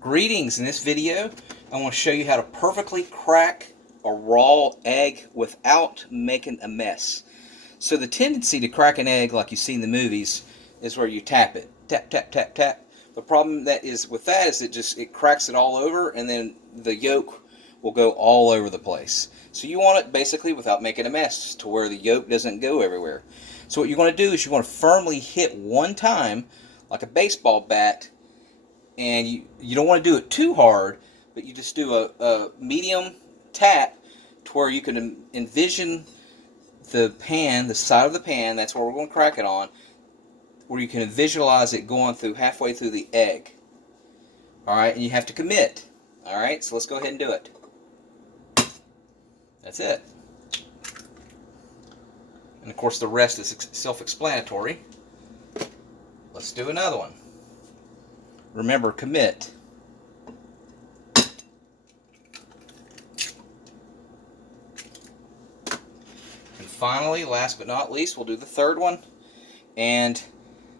Greetings. In this video, I want to show you how to perfectly crack a raw egg without making a mess. So the tendency to crack an egg, like you see in the movies, is where you tap it. Tap, tap, tap, tap. The problem that is with that is it cracks it all over, and then the yolk will go all over the place. So you want it basically without making a mess, to where the yolk doesn't go everywhere. So what you're going to do is you're going to firmly hit one time, like a baseball bat, and you don't want to do it too hard, but you just do a medium tap to where you can envision the pan, the side of the pan, that's where we're going to crack it on, where you can visualize it going through halfway through the egg. Alright, and you have to commit. Alright, so let's go ahead and do it. That's it. And of course the rest is self-explanatory. Let's do another one. Remember, commit. And finally, last but not least, we'll do the third one. And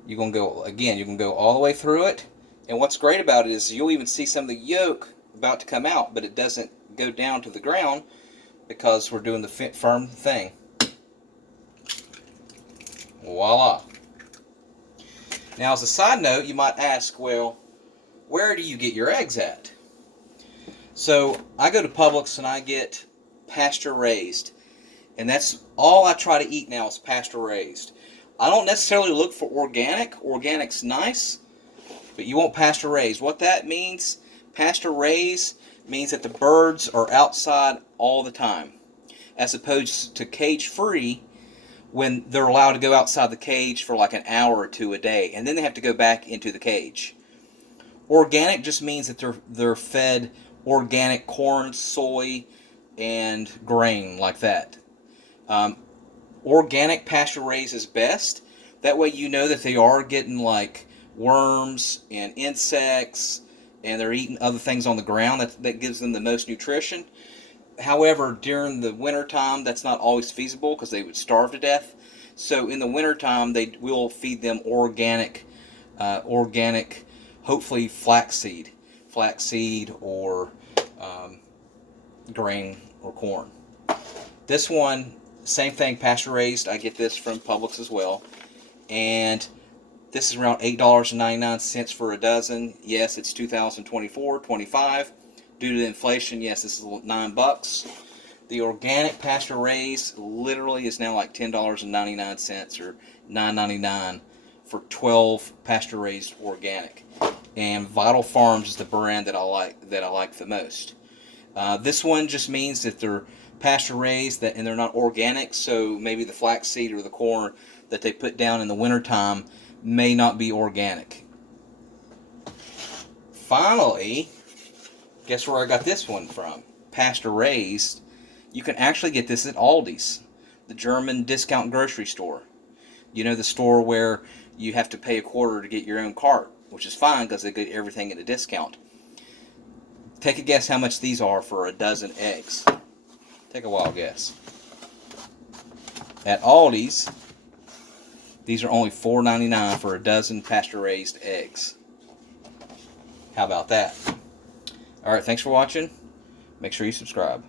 you're going to go, again, you can go all the way through it. And what's great about it is you'll even see some of the yolk about to come out, but it doesn't go down to the ground because we're doing the firm thing. Voila. Now, as a side note, you might ask, well, where do you get your eggs at? So, I go to Publix and I get pasture raised. And that's all I try to eat now is pasture raised. I don't necessarily look for organic. Organic's nice, but you want pasture raised. What that means, pasture raised means that the birds are outside all the time, as opposed to cage free, when they're allowed to go outside the cage for like an hour or two a day, and then they have to go back into the cage. Organic just means that they're fed organic corn, soy, and grain like that. Organic pasture raised is best. That way you know that they are getting like worms and insects, and they're eating other things on the ground. That gives them the most nutrition. However, during the winter time, that's not always feasible because they would starve to death. So in the winter time, they will feed them organic, hopefully flaxseed or grain or corn. This one, same thing, pasture raised. I get this from Publix as well, and this is around $8.99 for a dozen. Yes, it's 2024, 25. Due to inflation, yes, this is $9. The organic pasture raised literally is now like $10.99 or $9.99 for 12 pasture raised organic. And Vital Farms is the brand that I like the most. This one just means that they're pasture raised and they're not organic, so maybe the flaxseed or the corn that they put down in the wintertime may not be organic. Finally, guess where I got this one from? Pasture raised. You can actually get this at Aldi's, the German discount grocery store. You know, the store where you have to pay a quarter to get your own cart, which is fine because they get everything at a discount. Take a guess how much these are for a dozen eggs. Take a wild guess. At Aldi's, these are only $4.99 for a dozen pasture-raised eggs. How about that? Alright, thanks for watching. Make sure you subscribe.